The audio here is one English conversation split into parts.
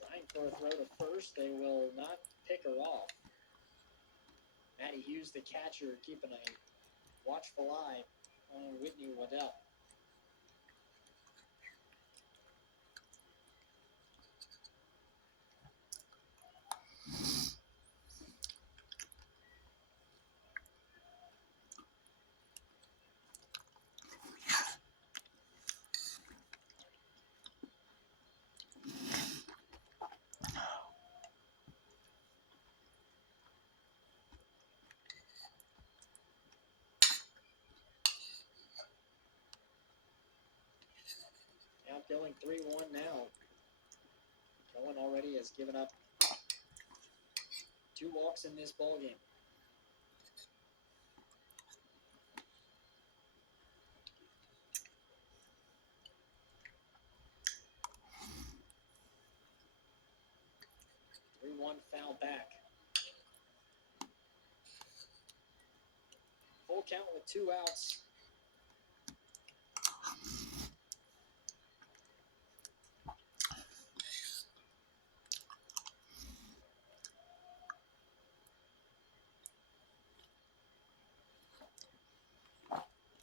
Trying for a throw to first. They will not pick her off. Maddie Hughes, the catcher, keeping a watchful eye on Whitney Waddell. Outgoing 3-1 now. Cohen already has given up 2 walks in this ball game. One foul back. Full count with 2 outs.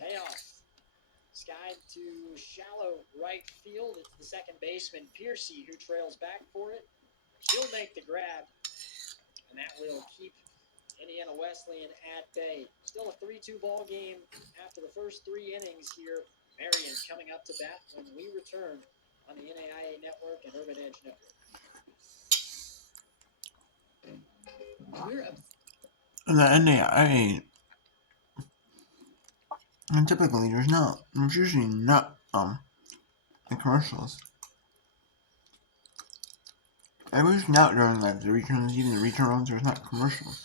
Payoff. Skied to shallow right field. It's the second baseman, Piercy, who trails back for it. He'll make the grab, and that will keep Indiana Wesleyan at bay. Still a 3-2 ball game after the first 3 innings here. Marion coming up to bat when we return on the NAIA Network and Urban Edge Network. In the NAIA, and typically there's usually not commercials. At least not during like the returns, even the return runs, there's not commercials.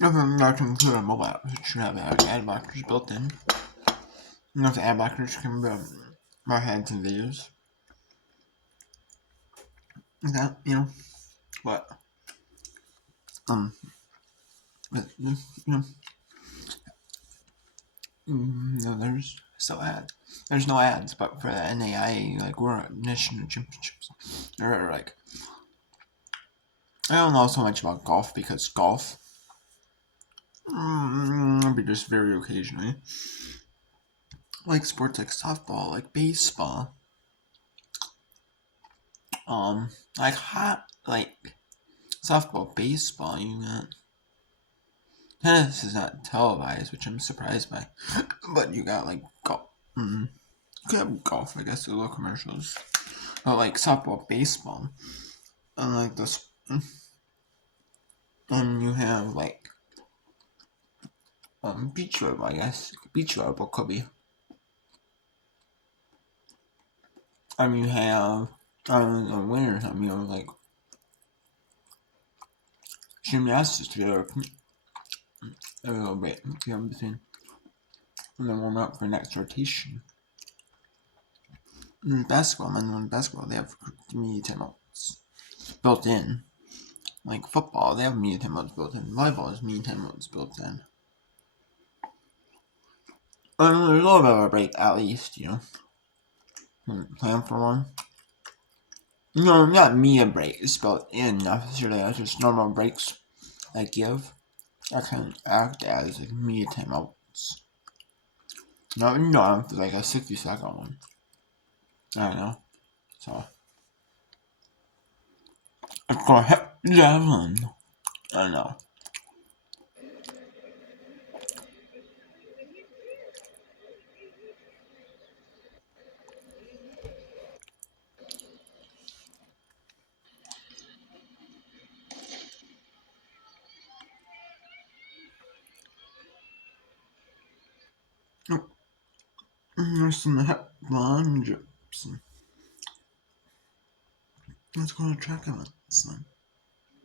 If I'm not to include a mobile app, it should have ad blockers built in. And if the ad blockers can be more heads and videos. That, but, no, there's still ads. There's no ads, but for the NAIA, like, we're at national championships. Or, like, I don't know so much about golf because golf, maybe just very occasionally. Like sports like softball, like baseball, like softball, baseball, you got tennis is not televised, which I'm surprised by. But you got like golf. You could have golf, I guess, little commercials. But like softball, baseball, and like this, and you have like beach volleyball, I guess. Beach volleyball could be. You have the winners. Like gymnastics together. A little bit, between, and then warm up for next rotation. And basketball, they have media timeouts built in. Like football, they have media timeouts built in. Volleyball has media timeouts built in. There's a little bit of a break, at least, Plan for one. Not media breaks built in necessarily. That's just normal breaks I give. I can act as like media timeouts. No, like a 60-second one. I don't know. So go ahead, 11. I don't know. There's some headline drips. Let's go to track events then.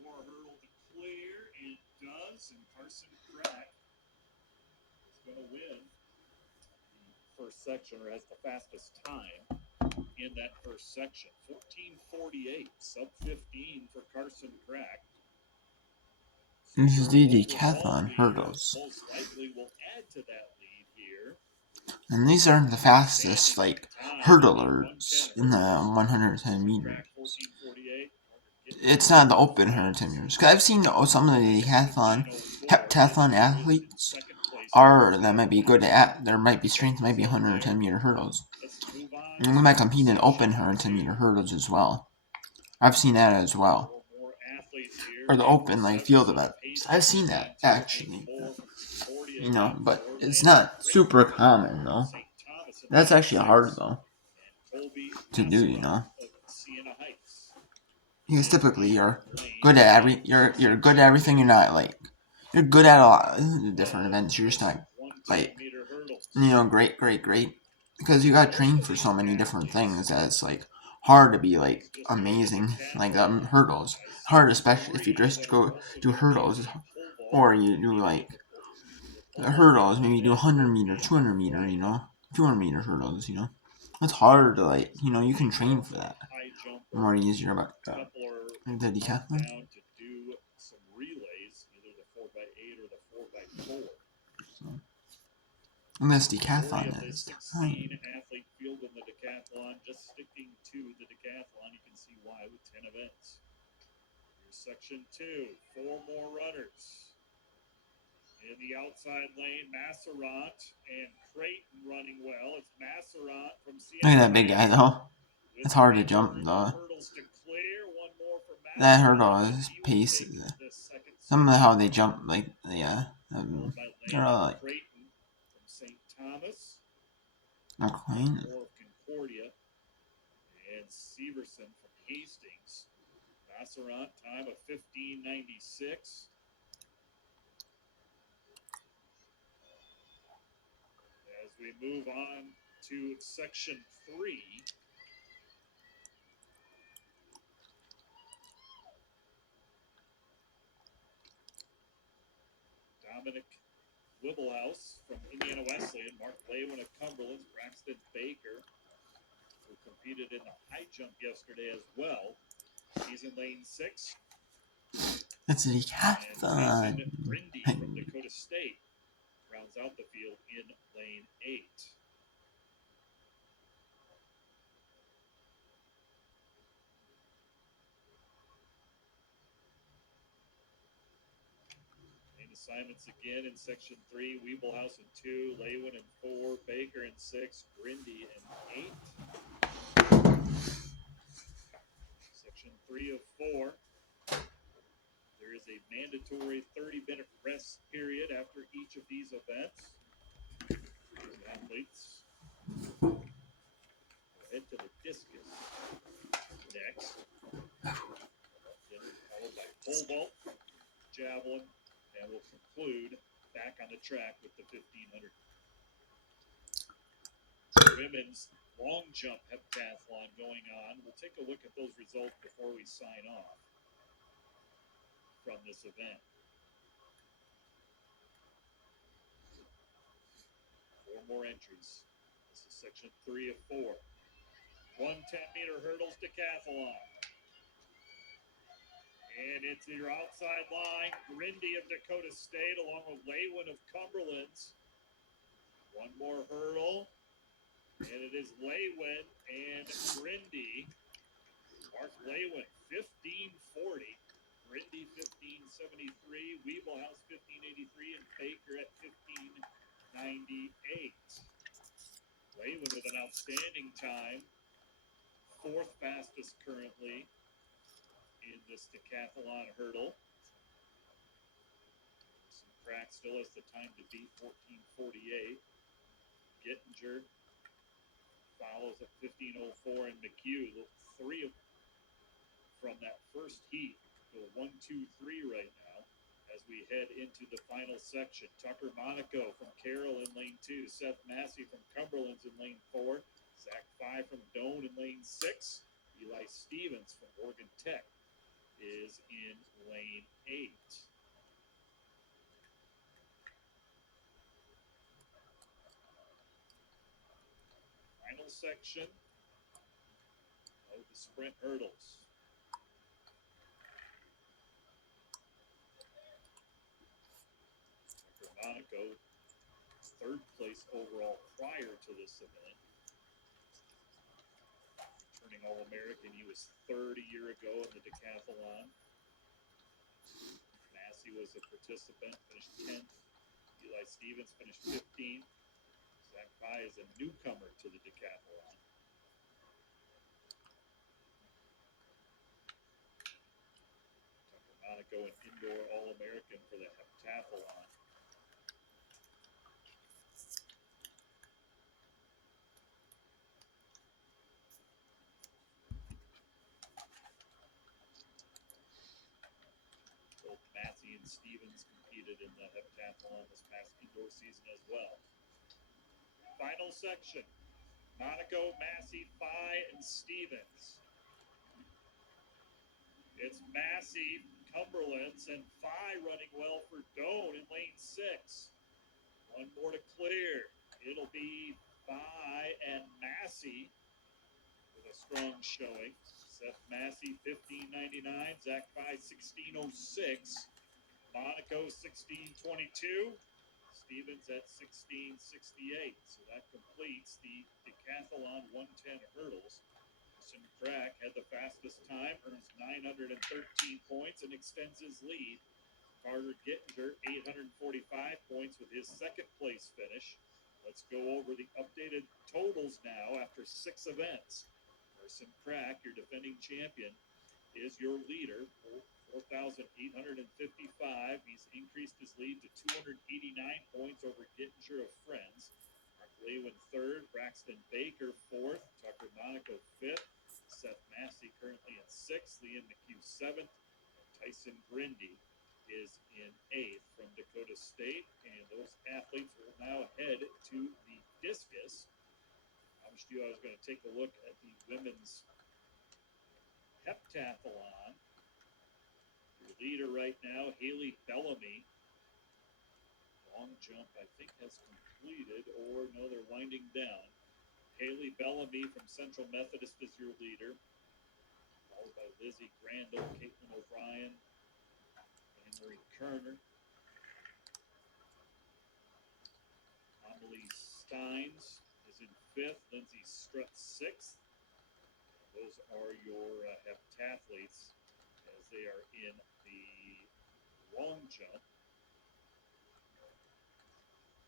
More hurdle to clear, it does, and Carson Crack is going to win the first section, or has the fastest time in that first section. 14:48, sub 15 for Carson Crack. This is the decathlon hurdles. Most likely will add to that lead here. And these are the fastest, like, hurdlers in the 110 meters. It's not the open 110 meters. Because I've seen some of the heptathlon athletes that might be good at, there might be strength, might be 110 meter hurdles. And they might compete in open 110 meter hurdles as well. I've seen that as well. Or the open, like, field events. I've seen that, actually. But it's not super common, though. That's actually hard, though, to do, Because typically you're good at you're good at everything. You're good at a lot of different events. You're just not like great because you got trained for so many different things that it's like hard to be like amazing like hurdles. Hard, especially if you just go do hurdles or you do like hurdles. Maybe you do 100 meter, 200 meter, 200 meter hurdles. It's hard to you can train for that more easier, but the decathlon. Down to do some relays, either the 4x8 or the 4x4. And this decathlon is 16 athlete field in the decathlon. Just sticking to the decathlon, you can see why with 10 events. Here's section 2, 4 more runners. In the outside lane, Masserant and Creighton running well. It's Masserant from Seattle. Look at that big guy, though. It's hard to jump, though. That hurdle is pace. Some of how they jump, like, yeah. They're all like Creighton from St. Thomas. McLean. Of Concordia. And Severson from Hastings. Masserant time of 15:96. As we move on to section 3. Dominic Wibblehouse from Indiana Wesleyan, Mark Lewin of Cumberland, Braxton Baker, who competed in the high jump yesterday as well. He's in lane 6. It's a decathlon. Rindy from Dakota State rounds out the field in lane 8. Assignments again in section 3, Wiebelhaus in 2, Lewin in 4, Baker in 6, Grindy in 8. Section 3 of 4. There is a mandatory 30-minute rest period after each of these events. These athletes will head to the discus next. Then followed by pole vault, javelin, and we'll conclude back on the track with the 1500. Women's long jump heptathlon going on. We'll take a look at those results before we sign off from this event. 4 more entries. This is section 3 of 4. 110-meter hurdles decathlon. And it's your outside line, Grindy of Dakota State, along with Lewin of Cumberland's. 1 more hurdle, and it is Lewin and Grindy. Mark Lewin, 15:40. Grindy, 15:73. Wiebelhaus, 15:83, and Baker at 15:98. Lewin with an outstanding time, 4th fastest currently in this decathlon hurdle. Some crack still has the time to beat, 14:48. Gettinger follows at 15:04, and McHugh, 3 from that first heat. Go 1, 2, 3 right now as we head into the final section. Tucker Monaco from Carroll in lane 2. Seth Massey from Cumberland's in lane 4. Zach Fye from Doane in lane 6. Eli Stevens from Oregon Tech is in lane 8. Final section of the sprint hurdles. Monaco third place overall prior to this event. Turning All-American, he was third a year ago in the decathlon. Massey was a participant, finished 10th. Eli Stevens finished 15th. Zach Pai is a newcomer to the decathlon. Tucker Monaco, an indoor All-American for the heptathlon. Both Massey and Stevens competed in the heptathlon this past indoor season as well. Final section, Monaco, Massey, Pai, and Stevens. It's Massey, Cumberlands, and Pai running well for Doan in lane 6. One more to clear. It'll be Pai and Massey with a strong showing. Seth Massey, 15.99. Zach Pai, 16.06. Monaco, 16.22. Stevens at 16.68. So that completes the decathlon 110 hurdles. Carson Crack had the fastest time, earns 913 points, and extends his lead. Carter Gittinger, 845 points with his second place finish. Let's go over the updated totals now after 6 events. Carson Crack, your defending champion, is your leader, 4,855. He's increased his lead to 289 points over Gittinger of Friends. Mark Lewin third, Braxton Baker fourth, Tucker Monaco fifth, Seth Massey currently in sixth, Liam McHugh seventh, and Tyson Grindy is in eighth from Dakota State. And those athletes will now head to the discus. I promised you I was going to take a look at the women's heptathlon. Your leader right now, Haley Bellamy. Long jump, I think, has completed, or no, they're winding down. Haley Bellamy from Central Methodist is your leader, followed by Lizzie Grandel, Caitlin O'Brien, Anne-Marie Kerner. Amelie Steins is in fifth, Lindsay Strutt sixth. Those are your heptathletes as they are in the long jump.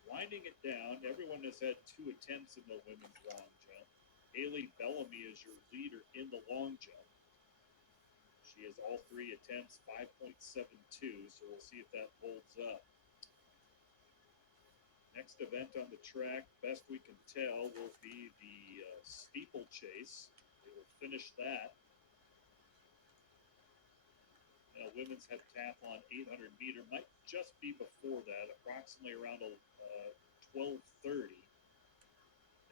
Winding it down, everyone has had 2 attempts in the women's long jump. Haley Bellamy is your leader in the long jump. She has all 3 attempts, 5.72, so we'll see if that holds up. Next event on the track, best we can tell, will be the steeplechase. They will finish that. Now, women's heptathlon 800 meter might just be before that, approximately around 12:30.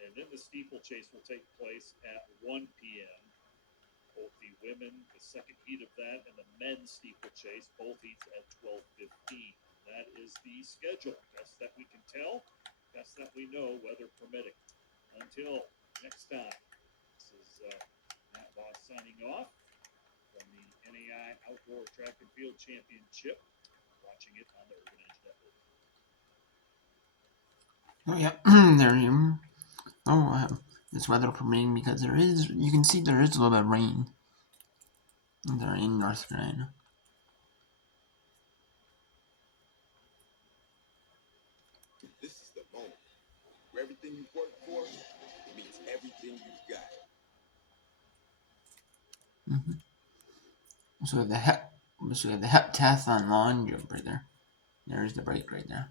And then the steeplechase will take place at 1 p.m. Both the women, the second heat of that, and the men's steeplechase, both heats at 12:15. That is the schedule. Best that we can tell, best that we know, weather permitting. Until next time, this is Matt Voss signing off from the NAIA Outdoor Track and Field Championship, watching it on the Urban Edge Network. Oh yeah, there you. Oh, it's weather permitting because you can see there is a little bit of rain. They're in North Carolina. This is the moment where everything you've worked for meets everything you've got. So we have the heptathlon long jump right there. There's the break right there.